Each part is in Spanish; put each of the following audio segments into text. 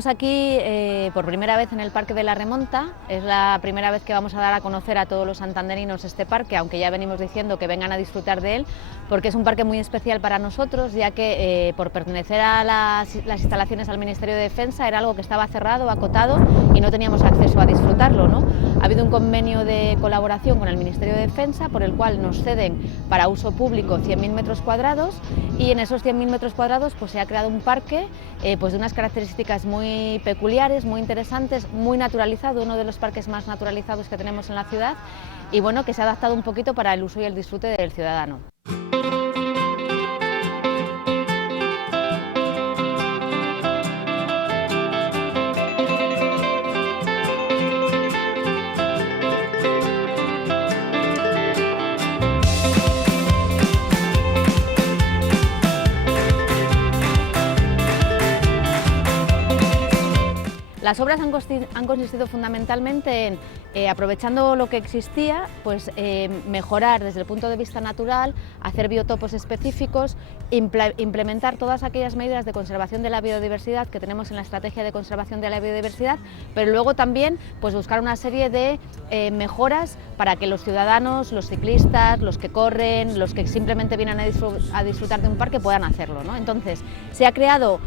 Estamos aquí por primera vez en el Parque de la Remonta. Es la primera vez que vamos a dar a conocer a todos los santanderinos este parque, aunque ya venimos diciendo que vengan a disfrutar de él, porque es un parque muy especial para nosotros, ya que por pertenecer a las instalaciones al Ministerio de Defensa era algo que estaba cerrado, acotado y no teníamos acceso a disfrutarlo, ¿no? Ha habido un convenio de colaboración con el Ministerio de Defensa por el cual nos ceden para uso público 100.000 metros cuadrados y en esos 100.000 metros cuadrados pues, se ha creado un parque pues de unas características muy peculiares, muy interesantes, muy naturalizado, uno de los parques más naturalizados que tenemos en la ciudad y bueno, que se ha adaptado un poquito para el uso y el disfrute del ciudadano. Las obras han consistido fundamentalmente en, aprovechando lo que existía, pues mejorar desde el punto de vista natural, hacer biotopos específicos, implementar todas aquellas medidas de conservación de la biodiversidad que tenemos en la estrategia de conservación de la biodiversidad, pero luego también pues, buscar una serie de mejoras para que los ciudadanos, los ciclistas, los que corren, los que simplemente vienen a disfrutar de un parque puedan hacerlo, ¿no? Entonces se ha creado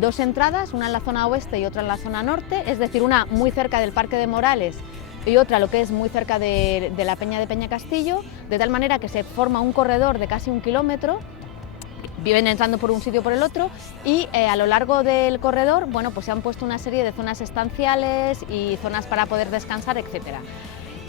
dos entradas, una en la zona oeste y otra en la zona norte, es decir, una muy cerca del Parque de Morales y otra lo que es muy cerca de la Peña de Peñacastillo, de tal manera que se forma un corredor de casi 1 kilómetro, viven entrando por un sitio o por el otro y a lo largo del corredor bueno, pues se han puesto una serie de zonas estanciales y zonas para poder descansar, etcétera.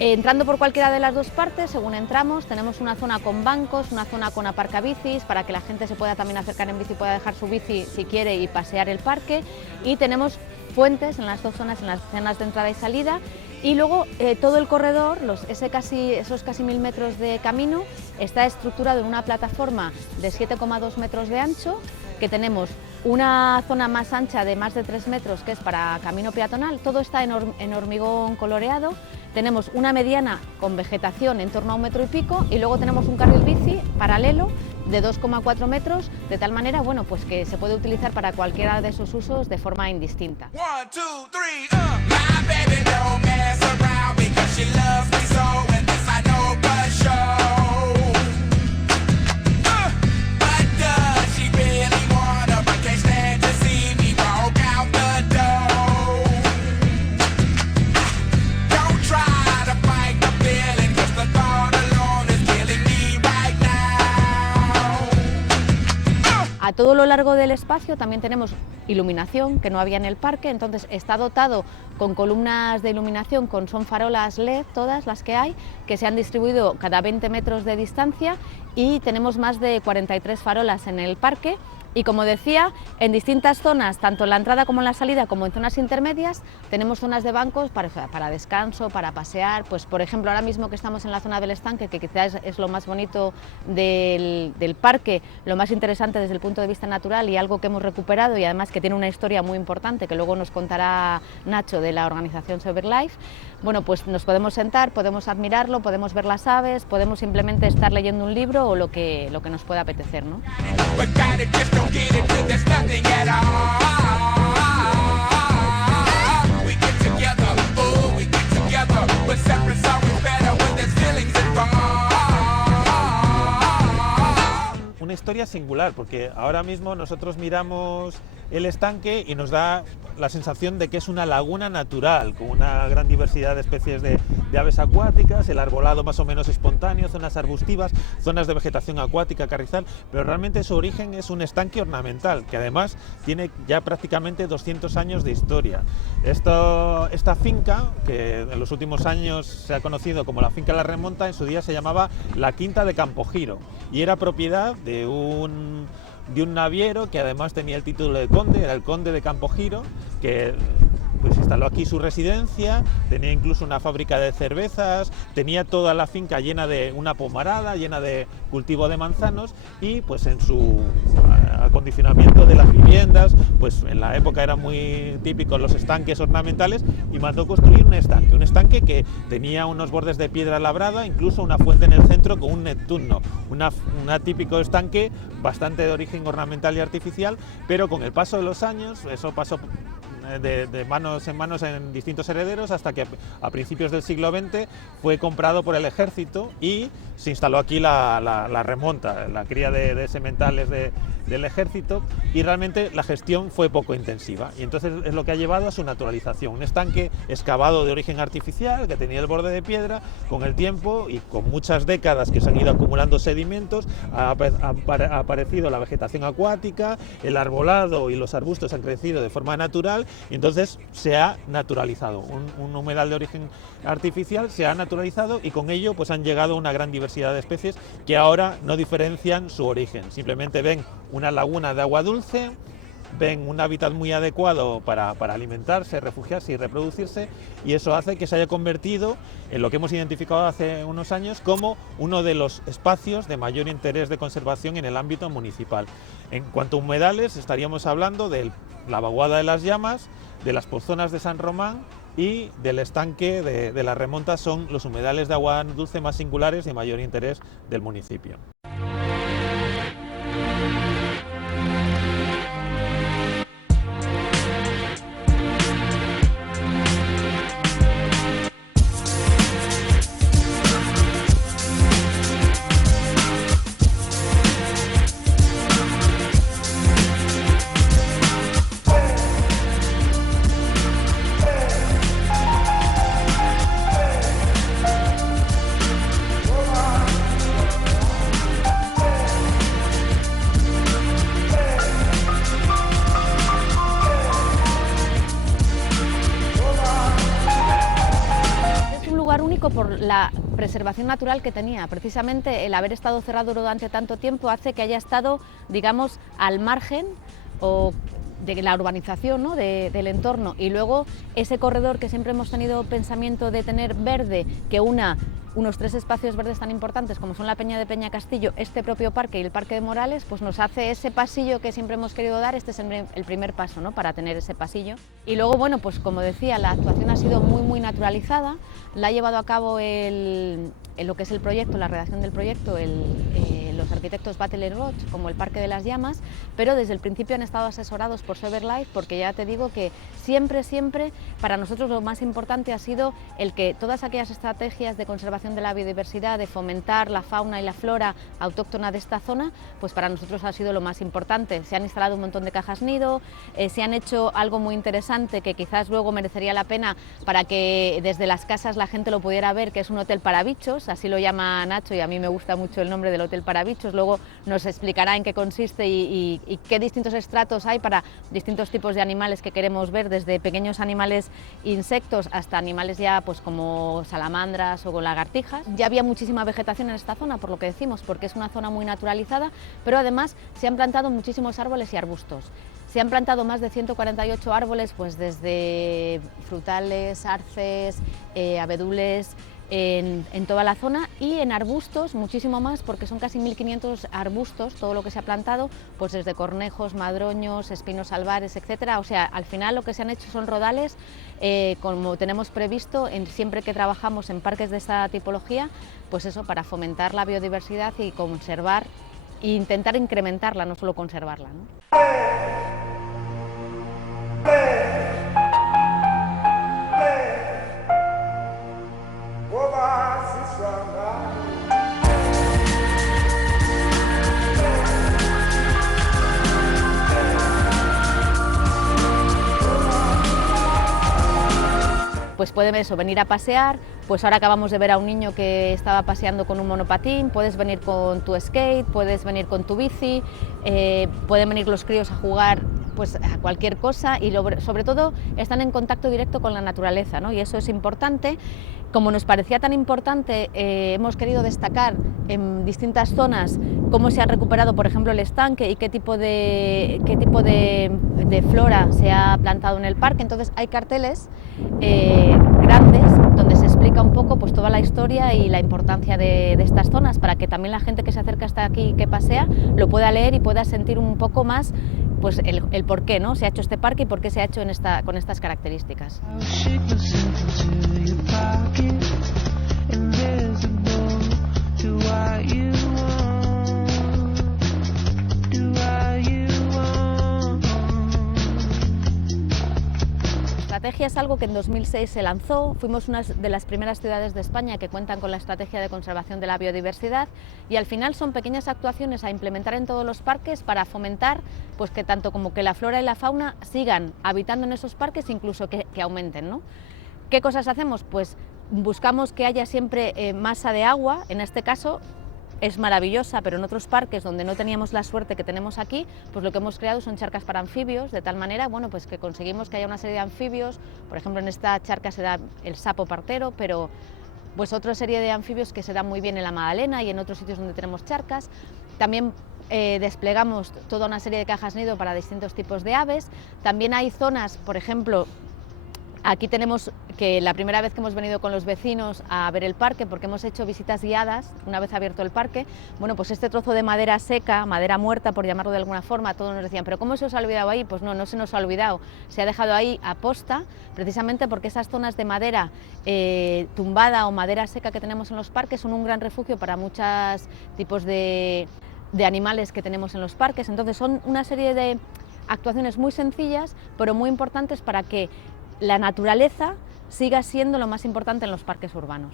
Entrando por cualquiera de las dos partes, según entramos, tenemos una zona con bancos, una zona con aparcabicis, para que la gente se pueda también acercar en bici, pueda dejar su bici si quiere y pasear el parque. Y tenemos fuentes en las dos zonas, en las zonas de entrada y salida. Y luego todo el corredor, esos casi 1.000 metros de camino, está estructurado en una plataforma de 7,2 metros de ancho, que tenemos una zona más ancha de más de 3 metros que es para camino peatonal, todo está en hormigón coloreado, tenemos una mediana con vegetación en torno a 1 metro y pico y luego tenemos un carril bici paralelo de 2,4 metros, de tal manera bueno, pues que se puede utilizar para cualquiera de esos usos de forma indistinta. A todo lo largo del espacio también tenemos iluminación que no había en el parque, entonces está dotado con columnas de iluminación, son farolas LED, todas las que hay, que se han distribuido cada 20 metros de distancia y tenemos más de 43 farolas en el parque. Y como decía, en distintas zonas, tanto en la entrada como en la salida, como en zonas intermedias, tenemos zonas de bancos para descanso, para pasear. Pues por ejemplo, ahora mismo que estamos en la zona del estanque, que quizás es lo más bonito del parque, lo más interesante desde el punto de vista natural y algo que hemos recuperado y además que tiene una historia muy importante que luego nos contará Nacho de la organización SoberLife. Bueno, pues nos podemos sentar, podemos admirarlo, podemos ver las aves, podemos simplemente estar leyendo un libro o lo que nos pueda apetecer, ¿no? Una historia singular, porque ahora mismo nosotros miramos el estanque y nos da la sensación de que es una laguna natural, con una gran diversidad de especies de aves acuáticas, el arbolado más o menos espontáneo, zonas arbustivas, zonas de vegetación acuática, carrizal, pero realmente su origen es un estanque ornamental, que además tiene ya prácticamente 200 años de historia. Esta finca, que en los últimos años se ha conocido como la Finca La Remonta, en su día se llamaba la Quinta de Campogiro y era propiedad de un naviero que además tenía el título de conde, era el conde de Campogiro, que pues instaló aquí su residencia, tenía incluso una fábrica de cervezas, tenía toda la finca llena de una pomarada, llena de cultivo de manzanos y pues en su acondicionamiento de las viviendas, pues en la época eran muy típicos los estanques ornamentales y mandó construir un estanque que tenía unos bordes de piedra labrada, incluso una fuente en el centro con un Neptuno, un típico estanque bastante de origen ornamental y artificial, pero con el paso de los años, eso pasó de manos en manos en distintos herederos hasta que a principios del siglo XX fue comprado por el ejército y se instaló aquí la remonta, la cría de sementales del ejército, y realmente la gestión fue poco intensiva y entonces es lo que ha llevado a su naturalización. Un estanque excavado de origen artificial que tenía el borde de piedra, con el tiempo y con muchas décadas que se han ido acumulando sedimentos ha aparecido la vegetación acuática, el arbolado y los arbustos han crecido de forma natural y entonces se ha naturalizado. Un humedal de origen artificial se ha naturalizado y con ello pues han llegado una gran diversidad de especies que ahora no diferencian su origen, simplemente ven una laguna de agua dulce, ven un hábitat muy adecuado para alimentarse, refugiarse y reproducirse, y eso hace que se haya convertido en lo que hemos identificado hace unos años como uno de los espacios de mayor interés de conservación en el ámbito municipal. En cuanto a humedales, estaríamos hablando de la vaguada de las Llamas, de las Pozonas de San Román y del estanque de la Remonta. Son los humedales de agua dulce más singulares y de mayor interés del municipio. Por la preservación natural que tenía. Precisamente el haber estado cerrado durante tanto tiempo hace que haya estado, digamos, al margen o de la urbanización, ¿no? del entorno, y luego ese corredor que siempre hemos tenido pensamiento de tener verde, que unos 3 espacios verdes tan importantes como son la Peña de Peñacastillo, este propio parque y el Parque de Morales, pues nos hace ese pasillo que siempre hemos querido dar. Este es el primer paso, ¿no? Para tener ese pasillo. Y luego, bueno, pues como decía, la actuación ha sido muy naturalizada, la ha llevado a cabo lo que es el proyecto, la redacción del proyecto, los arquitectos Battle y Roche, como el Parque de las Llamas, pero desde el principio han estado asesorados por Severlife, porque ya te digo que siempre para nosotros lo más importante ha sido el que todas aquellas estrategias de conservación de la biodiversidad, de fomentar la fauna y la flora autóctona de esta zona, pues para nosotros ha sido lo más importante. Se han instalado un montón de cajas nido, se han hecho algo muy interesante que quizás luego merecería la pena para que desde las casas la gente lo pudiera ver, que es un hotel para bichos, así lo llama Nacho y a mí me gusta mucho el nombre del hotel para bichos. Luego nos explicará en qué consiste y qué distintos estratos hay para distintos tipos de animales que queremos ver, desde pequeños animales insectos hasta animales ya pues como salamandras o lagartijas. Ya había muchísima vegetación en esta zona, por lo que decimos, porque es una zona muy naturalizada, pero además se han plantado muchísimos árboles y arbustos. Se han plantado más de 148 árboles, pues desde frutales, arces, abedules, en toda la zona, y en arbustos muchísimo más, porque son casi 1500 arbustos todo lo que se ha plantado, pues desde cornejos, madroños, espinos albares, etcétera. O sea, al final lo que se han hecho son rodales, como tenemos previsto siempre que trabajamos en parques de esta tipología, pues eso, para fomentar la biodiversidad y conservar e intentar incrementarla, no solo conservarla, ¿no? Pues pueden venir a pasear, pues ahora acabamos de ver a un niño que estaba paseando con un monopatín, puedes venir con tu skate, puedes venir con tu bici, pueden venir los críos a jugar pues a cualquier cosa, y sobre todo están en contacto directo con la naturaleza, ¿no? Y eso es importante. Como nos parecía tan importante, hemos querido destacar en distintas zonas cómo se ha recuperado, por ejemplo, el estanque y qué tipo de flora se ha plantado en el parque. Entonces hay carteles grandes donde se explica un poco pues toda la historia y la importancia de estas zonas, para que también la gente que se acerca hasta aquí, que pasea, lo pueda leer y pueda sentir un poco más pues el por qué, ¿no? Se ha hecho este parque y por qué se ha hecho con estas características. estrategia es algo que en 2006 se lanzó, fuimos una de las primeras ciudades de España que cuentan con la estrategia de conservación de la biodiversidad y al final son pequeñas actuaciones a implementar en todos los parques para fomentar pues, que tanto como que la flora y la fauna sigan habitando en esos parques, incluso que aumenten, ¿no? ¿Qué cosas hacemos? Pues buscamos que haya siempre masa de agua, en este caso es maravillosa, pero en otros parques donde no teníamos la suerte que tenemos aquí, pues lo que hemos creado son charcas para anfibios, de tal manera, bueno, pues que conseguimos que haya una serie de anfibios, por ejemplo en esta charca se da el sapo partero, pero pues otra serie de anfibios que se dan muy bien en la Magdalena y en otros sitios donde tenemos charcas. También desplegamos toda una serie de cajas nido para distintos tipos de aves. También hay zonas, por ejemplo, aquí tenemos que la primera vez que hemos venido con los vecinos a ver el parque, porque hemos hecho visitas guiadas una vez abierto el parque, bueno, pues este trozo de madera seca, madera muerta por llamarlo de alguna forma, todos nos decían, pero ¿cómo se os ha olvidado ahí? Pues no, no se nos ha olvidado, se ha dejado ahí a posta, precisamente porque esas zonas de madera tumbada o madera seca que tenemos en los parques son un gran refugio para muchos tipos de animales que tenemos en los parques. Entonces son una serie de actuaciones muy sencillas, pero muy importantes para que la naturaleza siga siendo lo más importante en los parques urbanos.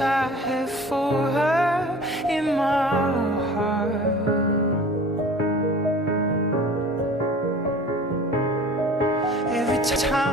I have for her in my heart.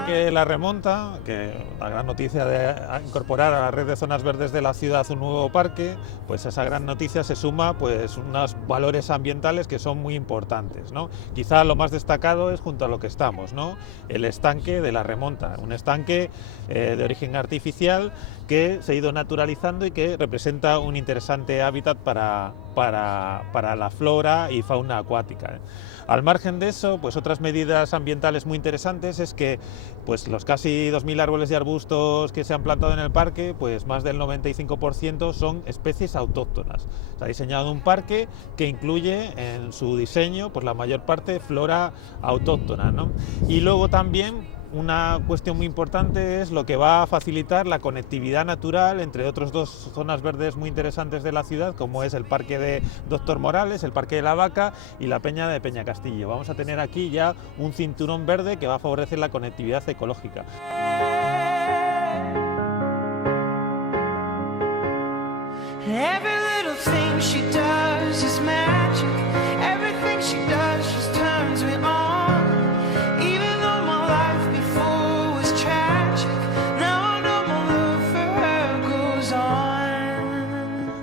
Que la remonta, que la gran noticia de incorporar a la red de zonas verdes de la ciudad un nuevo parque, pues esa gran noticia se suma pues unos valores ambientales que son muy importantes, ¿no? Quizá lo más destacado es junto a lo que estamos, ¿no? El estanque de la remonta, un estanque de origen artificial que se ha ido naturalizando y que representa un interesante hábitat para la flora y fauna acuática, ¿eh? Al margen de eso, pues otras medidas ambientales muy interesantes es que pues los casi 2.000 árboles y arbustos que se han plantado en el parque, pues más del 95% son especies autóctonas. Se ha diseñado un parque que incluye en su diseño pues la mayor parte flora autóctona, ¿no? Y luego también una cuestión muy importante es lo que va a facilitar la conectividad natural entre otras dos zonas verdes muy interesantes de la ciudad, como es el Parque de Doctor Morales, el Parque de la Vaca y la Peña de Peñacastillo. Vamos a tener aquí ya un cinturón verde que va a favorecer la conectividad ecológica.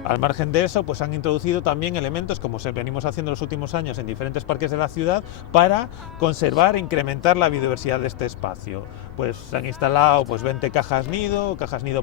Al margen de eso, pues han introducido también elementos, como venimos haciendo los últimos años en diferentes parques de la ciudad, para conservar e incrementar la biodiversidad de este espacio. Pues se han instalado pues 20 cajas nido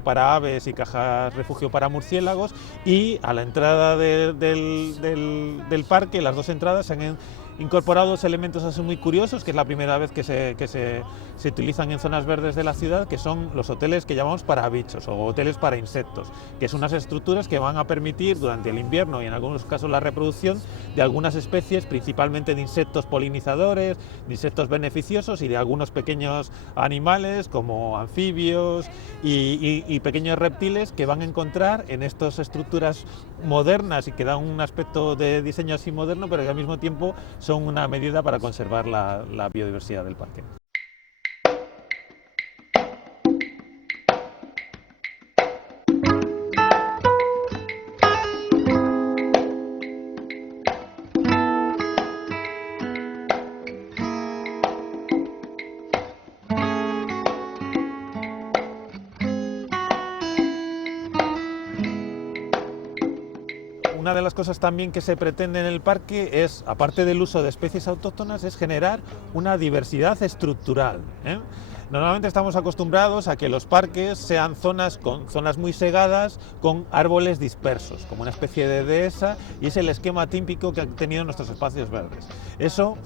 para aves y cajas refugio para murciélagos, y a la entrada del parque, las dos entradas, se han incorporado dos elementos así muy curiosos, que es la primera vez que se utilizan en zonas verdes de la ciudad, que son los hoteles que llamamos para bichos o hoteles para insectos, que son unas estructuras que van a permitir durante el invierno y en algunos casos la reproducción de algunas especies, principalmente de insectos polinizadores, de insectos beneficiosos y de algunos pequeños animales como anfibios y pequeños reptiles que van a encontrar en estas estructuras modernas y que dan un aspecto de diseño así moderno, pero que al mismo tiempo son una medida para conservar la biodiversidad del parque. Una de las cosas también que se pretende en el parque es, aparte del uso de especies autóctonas, es generar una diversidad estructural, ¿eh? Normalmente estamos acostumbrados a que los parques sean zonas muy segadas con árboles dispersos, como una especie de dehesa, y es el esquema típico que han tenido nuestros espacios verdes. Eso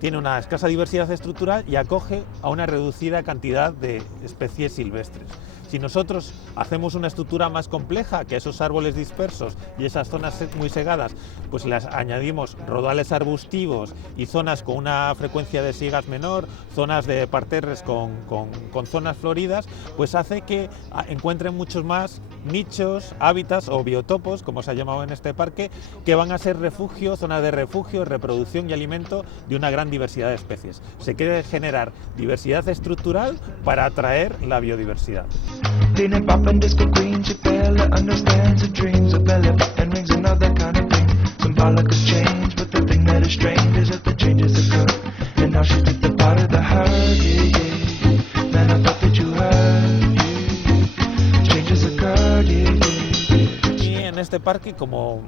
tiene una escasa diversidad estructural y acoge a una reducida cantidad de especies silvestres. Si nosotros hacemos una estructura más compleja, que esos árboles dispersos y esas zonas muy segadas, pues les añadimos rodales arbustivos y zonas con una frecuencia de siegas menor, zonas de parterres con zonas floridas, pues hace que encuentren muchos más nichos, hábitats o biotopos, como se ha llamado en este parque, que van a ser refugio, zonas de refugio, reproducción y alimento de una gran diversidad de especies. Se quiere generar diversidad estructural para atraer la biodiversidad. Leaning, popping, disco queen, she barely understands her dreams. Her belly button rings another kind of thing. Symbolic of change, but the thing that is strange is that the changes occur. And now she's just a part of the herd, yeah, yeah. Man, I thought that you heard, yeah. Changes occur, yeah, yeah. Y en este parque, como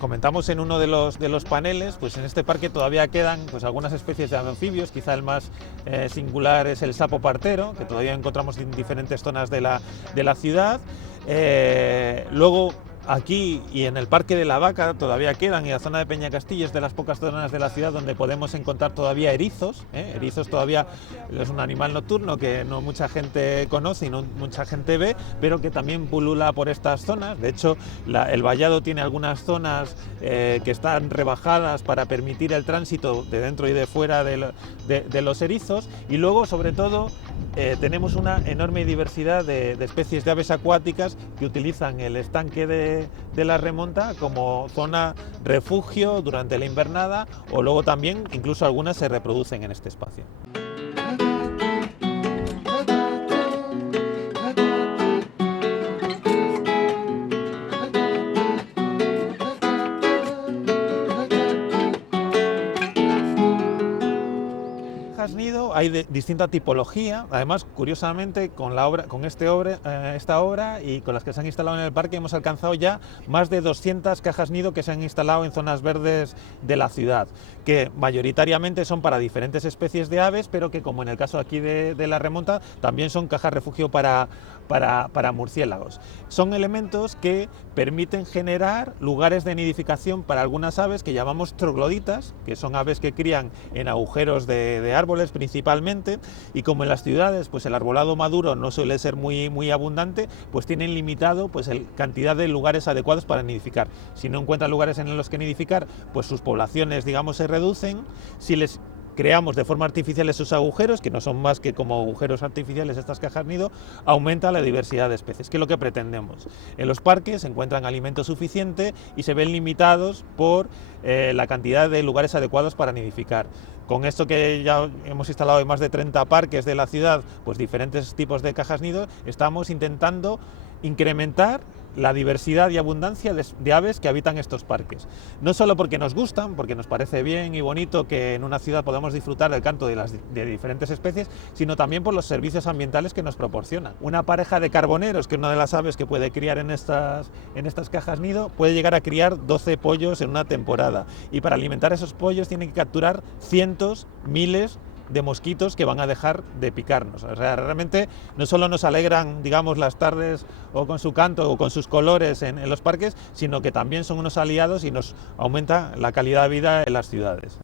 comentamos en uno de los paneles, pues en este parque todavía quedan pues algunas especies de anfibios. Quizá el más singular es el sapo partero, que todavía encontramos en diferentes zonas de la ciudad. Luego, aquí y en el Parque de la Vaca todavía quedan, y la zona de Peñacastillo es de las pocas zonas de la ciudad donde podemos encontrar todavía erizos. Erizos todavía es un animal nocturno que no mucha gente conoce y no mucha gente ve, pero que también pulula por estas zonas. De hecho, el vallado tiene algunas zonas que están rebajadas para permitir el tránsito de dentro y de fuera de los erizos. Y luego, sobre todo, tenemos una enorme diversidad de especies de aves acuáticas que utilizan el estanque de la remonta como zona refugio durante la invernada, o luego también incluso algunas se reproducen en este espacio. Nido hay de distinta tipología. Además, curiosamente, con esta obra y con las que se han instalado en el parque, hemos alcanzado ya más de 200 cajas nido que se han instalado en zonas verdes de la ciudad, que mayoritariamente son para diferentes especies de aves, pero que, como en el caso aquí de la remonta, también son cajas refugio para murciélagos. Son elementos que permiten generar lugares de nidificación para algunas aves que llamamos trogloditas, que son aves que crían en agujeros de árboles principalmente, y como en las ciudades pues el arbolado maduro no suele ser muy abundante, pues tienen limitado pues cantidad de lugares adecuados para nidificar. Si no encuentran lugares en los que nidificar, pues sus poblaciones, digamos, se reducen. Si les creamos de forma artificial esos agujeros, que no son más que como agujeros artificiales estas cajas nido, aumenta la diversidad de especies, que es lo que pretendemos. En los parques se encuentran alimento suficiente y se ven limitados por la cantidad de lugares adecuados para nidificar. Con esto que ya hemos instalado en más de 30 parques de la ciudad, pues diferentes tipos de cajas nido, estamos intentando incrementar la diversidad y abundancia de aves que habitan estos parques. No solo porque nos gustan, porque nos parece bien y bonito que en una ciudad podamos disfrutar del canto de diferentes especies, sino también por los servicios ambientales que nos proporcionan. Una pareja de carboneros, que es una de las aves que puede criar en estas cajas nido, puede llegar a criar 12 pollos en una temporada, y para alimentar esos pollos tiene que capturar cientos, miles de mosquitos que van a dejar de picarnos. O sea, realmente no solo nos alegran, digamos, las tardes o con su canto o con sus colores en los parques, sino que también son unos aliados y nos aumenta la calidad de vida en las ciudades.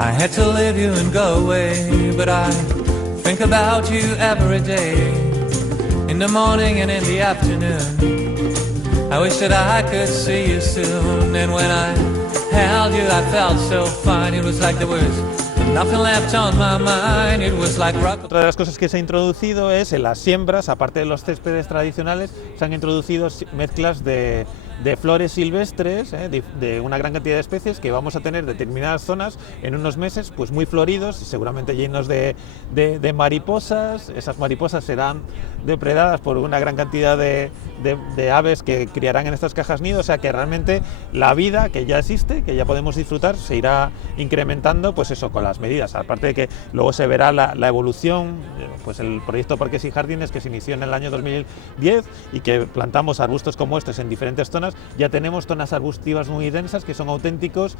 I had to leave you and go away, but I think about you every day, in the morning and in the afternoon. I wish that I could see you soon, and when I held you I felt so fine. It was like there was nothing left on my mind. It was like rock. Otra de las cosas que se ha introducido es en las siembras, aparte de los céspedes tradicionales, se han introducido mezclas de flores silvestres, de una gran cantidad de especies, que vamos a tener determinadas zonas en unos meses pues muy floridos y seguramente llenos de mariposas. Esas mariposas serán depredadas por una gran cantidad de aves que criarán en estas cajas nido, o sea que realmente la vida que ya existe, que ya podemos disfrutar, se irá incrementando pues eso con las medidas, aparte de que luego se verá la evolución, pues el proyecto Parques y Jardines que se inició en el año 2010 y que plantamos arbustos como estos en diferentes zonas. Ya tenemos zonas arbustivas muy densas que son auténticos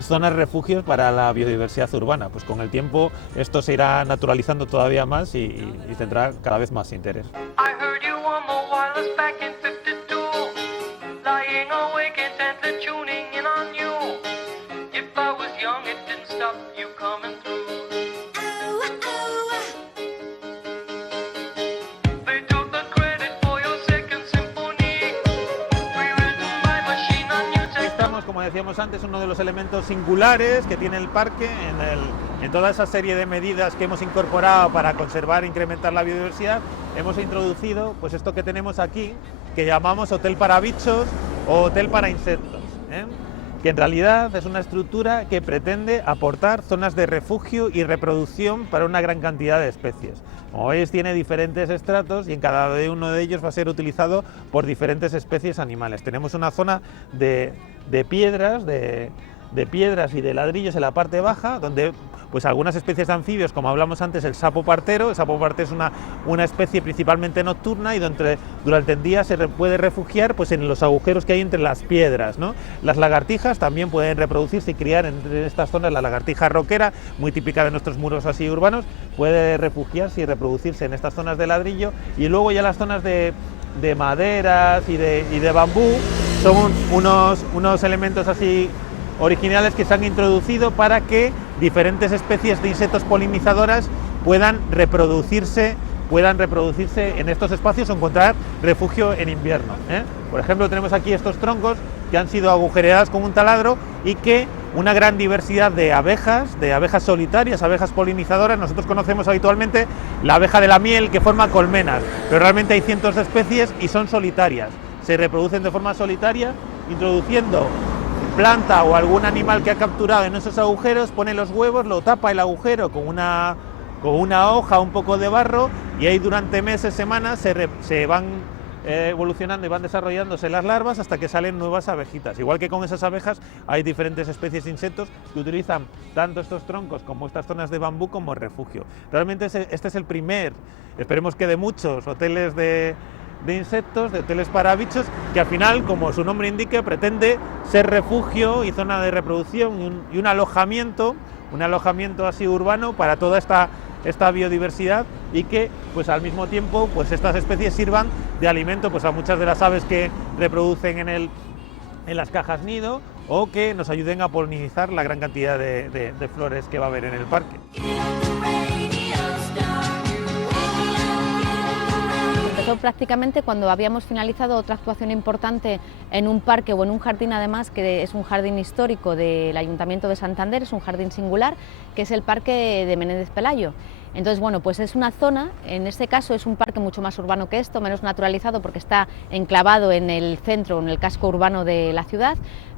zonas refugios para la biodiversidad urbana. Pues con el tiempo esto se irá naturalizando todavía más y tendrá cada vez más interés. I heard you on the wireless back in 52. decíamos antes, uno de los elementos singulares que tiene el parque en toda esa serie de medidas que hemos incorporado para conservar e incrementar la biodiversidad. Hemos introducido pues esto que tenemos aquí, que llamamos hotel para bichos o hotel para insectos, que en realidad es una estructura que pretende aportar zonas de refugio y reproducción para una gran cantidad de especies. Como veis, tiene diferentes estratos y en cada uno de ellos va a ser utilizado por diferentes especies animales. Tenemos una zona de piedras, de piedras y de ladrillos en la parte baja, donde pues algunas especies de anfibios, como hablamos antes, el sapo partero. El sapo partero es una especie principalmente nocturna y durante el día se puede refugiar pues en los agujeros que hay entre las piedras, ¿no? Las lagartijas también pueden reproducirse y criar en estas zonas. La lagartija roquera, muy típica de nuestros muros así urbanos, puede refugiarse y reproducirse en estas zonas de ladrillo. Y luego ya las zonas de maderas y de bambú son unos elementos así originales que se han introducido para que diferentes especies de insectos polinizadoras puedan reproducirse en estos espacios o encontrar refugio en invierno, Por ejemplo, tenemos aquí estos troncos que han sido agujereados con un taladro y que una gran diversidad de abejas solitarias, abejas polinizadoras. Nosotros conocemos habitualmente la abeja de la miel, que forma colmenas, pero realmente hay cientos de especies y son solitarias. Se reproducen de forma solitaria, introduciendo planta o algún animal que ha capturado en esos agujeros, pone los huevos, lo tapa el agujero con una hoja, un poco de barro, y ahí durante meses, semanas se van evolucionando y van desarrollándose las larvas hasta que salen nuevas abejitas. Igual que con esas abejas hay diferentes especies de insectos que utilizan tanto estos troncos como estas zonas de bambú como refugio. Realmente este es el primer, esperemos que de muchos hoteles de insectos, de hoteles para bichos, que al final, como su nombre indica, pretende ser refugio y zona de reproducción y un alojamiento así urbano para toda esta biodiversidad, y que pues al mismo tiempo pues estas especies sirvan de alimento pues a muchas de las aves que reproducen en las cajas nido, o que nos ayuden a polinizar la gran cantidad de flores que va a haber en el parque. Empezó prácticamente cuando habíamos finalizado otra actuación importante en un parque o en un jardín, además, que es un jardín histórico del Ayuntamiento de Santander, es un jardín singular, que es el Parque de Menéndez Pelayo. Entonces, bueno, pues es una zona, en este caso es un parque mucho más urbano que esto, menos naturalizado porque está enclavado en el centro, en el casco urbano de la ciudad,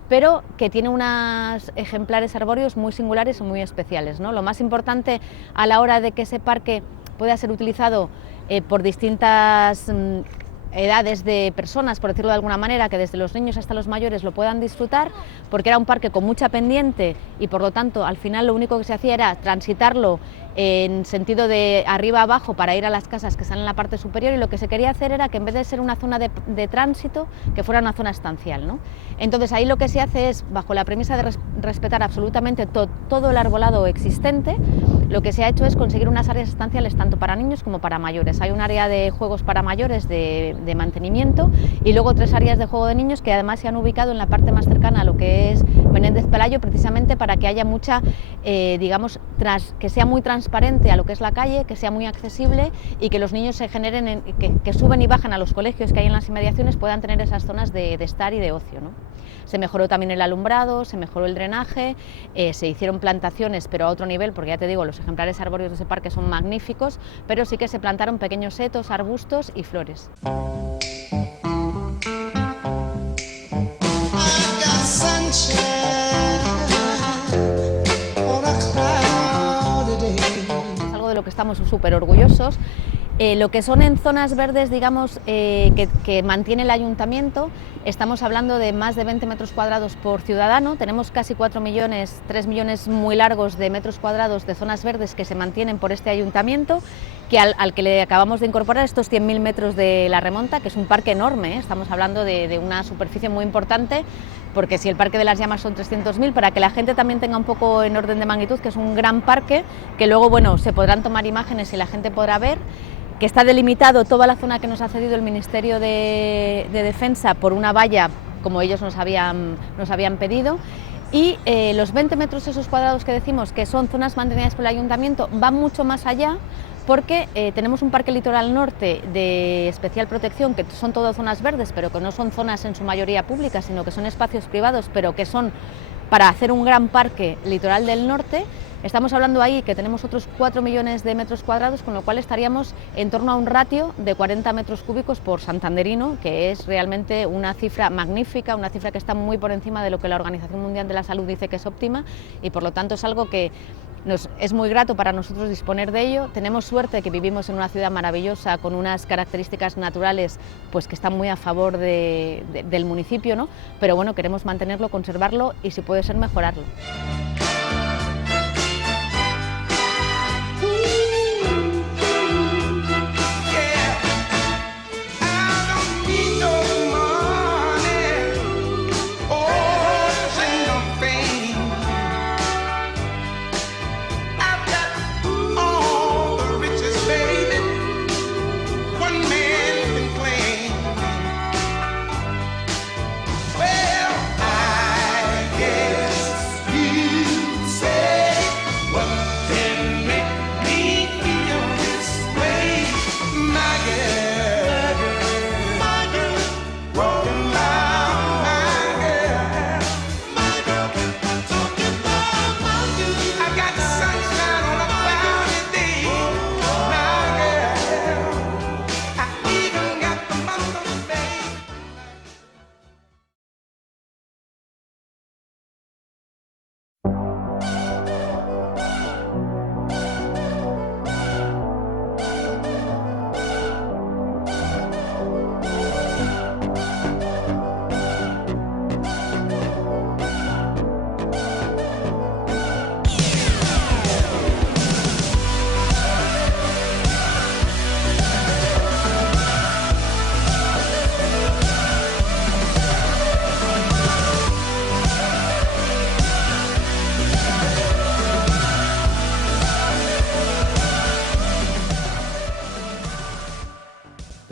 pero que tiene unos ejemplares arbóreos muy singulares y muy especiales, ¿no? Lo más importante a la hora de que ese parque pueda ser utilizado por distintas edades de personas, por decirlo de alguna manera, que desde los niños hasta los mayores lo puedan disfrutar, porque era un parque con mucha pendiente y por lo tanto al final lo único que se hacía era transitarlo en sentido de arriba a abajo para ir a las casas que están en la parte superior, y lo que se quería hacer era que en vez de ser una zona de tránsito, que fuera una zona estancial, ¿no? Entonces ahí lo que se hace es, bajo la premisa de respetar absolutamente todo el arbolado existente, lo que se ha hecho es conseguir unas áreas estanciales tanto para niños como para mayores. Hay un área de juegos para mayores de mantenimiento y luego 3 áreas de juego de niños que además se han ubicado en la parte más cercana a lo que es Menéndez Pelayo, precisamente para que haya mucha, digamos, que sea muy transparente a lo que es la calle, que sea muy accesible y que los niños se generen, que suben y bajan a los colegios que hay en las inmediaciones, puedan tener esas zonas de estar y de ocio, ¿no? Se mejoró también el alumbrado, se mejoró el drenaje, se hicieron plantaciones, pero a otro nivel, porque ya te digo, los ejemplares arbóreos de ese parque son magníficos, pero sí que se plantaron pequeños setos, arbustos y flores. Es algo de lo que estamos súper orgullosos. Lo que son en zonas verdes, digamos, que mantiene el ayuntamiento, estamos hablando de más de 20 metros cuadrados por ciudadano. Tenemos casi 4 millones, 3 millones muy largos de metros cuadrados de zonas verdes que se mantienen por este ayuntamiento, que al que le acabamos de incorporar estos 100.000 metros de la remonta, que es un parque enorme, ¿eh? Estamos hablando de una superficie muy importante, porque si el Parque de las Llamas son 300.000, para que la gente también tenga un poco en orden de magnitud, que es un gran parque, que luego, bueno, se podrán tomar imágenes y la gente podrá ver, que está delimitado toda la zona que nos ha cedido el Ministerio de Defensa por una valla, como ellos nos habían pedido, y los 20 metros esos cuadrados que decimos que son zonas mantenidas por el ayuntamiento van mucho más allá, porque tenemos un parque litoral norte de especial protección, que son todas zonas verdes, pero que no son zonas en su mayoría públicas, sino que son espacios privados, pero que son para hacer un gran parque litoral del norte. Estamos hablando ahí que tenemos otros 4 millones de metros cuadrados, con lo cual estaríamos en torno a un ratio de 40 metros cúbicos por santanderino, que es realmente una cifra magnífica, una cifra que está muy por encima de lo que la Organización Mundial de la Salud dice que es óptima, y por lo tanto es algo que es muy grato para nosotros disponer de ello. Tenemos suerte de que vivimos en una ciudad maravillosa con unas características naturales pues que están muy a favor del municipio, ¿no? Pero bueno, queremos mantenerlo, conservarlo y si puede ser mejorarlo.